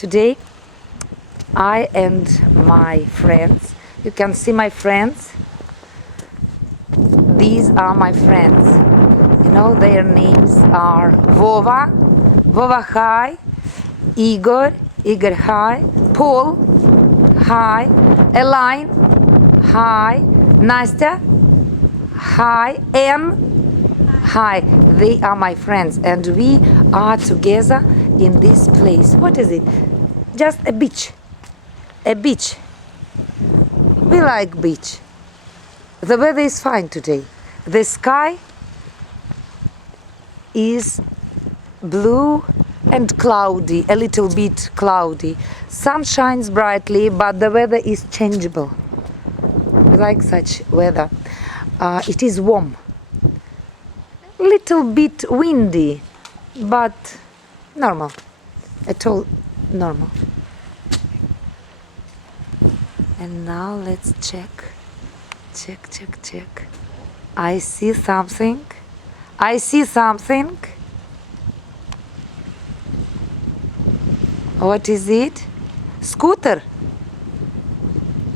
Today I and my friends, you can see my friends, these are my friends. You know, their names are Vova, Vova hi, Igor, Igor hi, Paul hi, Elaine hi, Nastya hi, Anne hi. They are my friends and we are together in this place. What is it? Just a beach. A beach. We like beach. The weather is fine today. The sky is blue and cloudy, a little bit cloudy. Sun shines brightly, but the weather is changeable. We like such weather. It is warm. Little bit windy, but normal. At all normal. And now let's check. Check. I see something. I see something. What is it? Scooter?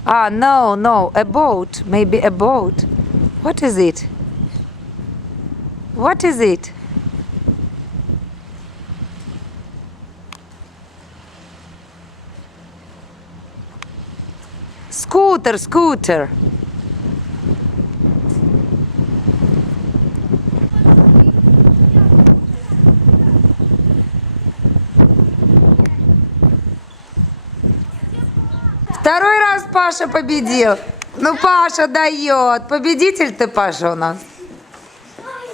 No, a boat. Maybe a boat. What is it? What is it? Scooter. Второй раз Паша победил. Ну, Паша дает. Победитель ты, Паша, у нас.